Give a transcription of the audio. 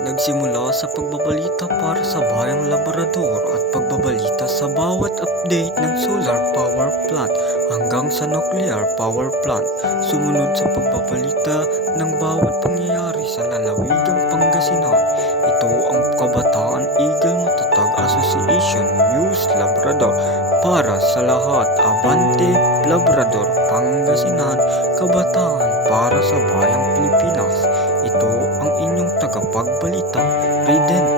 Nagsimula sa pagbabalita para sa Bayang Labrador at pagbabalita sa bawat update ng solar power plant hanggang sa nuclear power plant. Sumunod sa pagbabalita ng bawat pangyayari sa lalawigang Pangasinan. Ito ang Kabataan Eagle Matatag Association News Labrador para sa lahat. Abante Labrador, Pangasinan, kabataan para sa bayang Pilipinas. Ito ang inyong tagapagbalita, Reden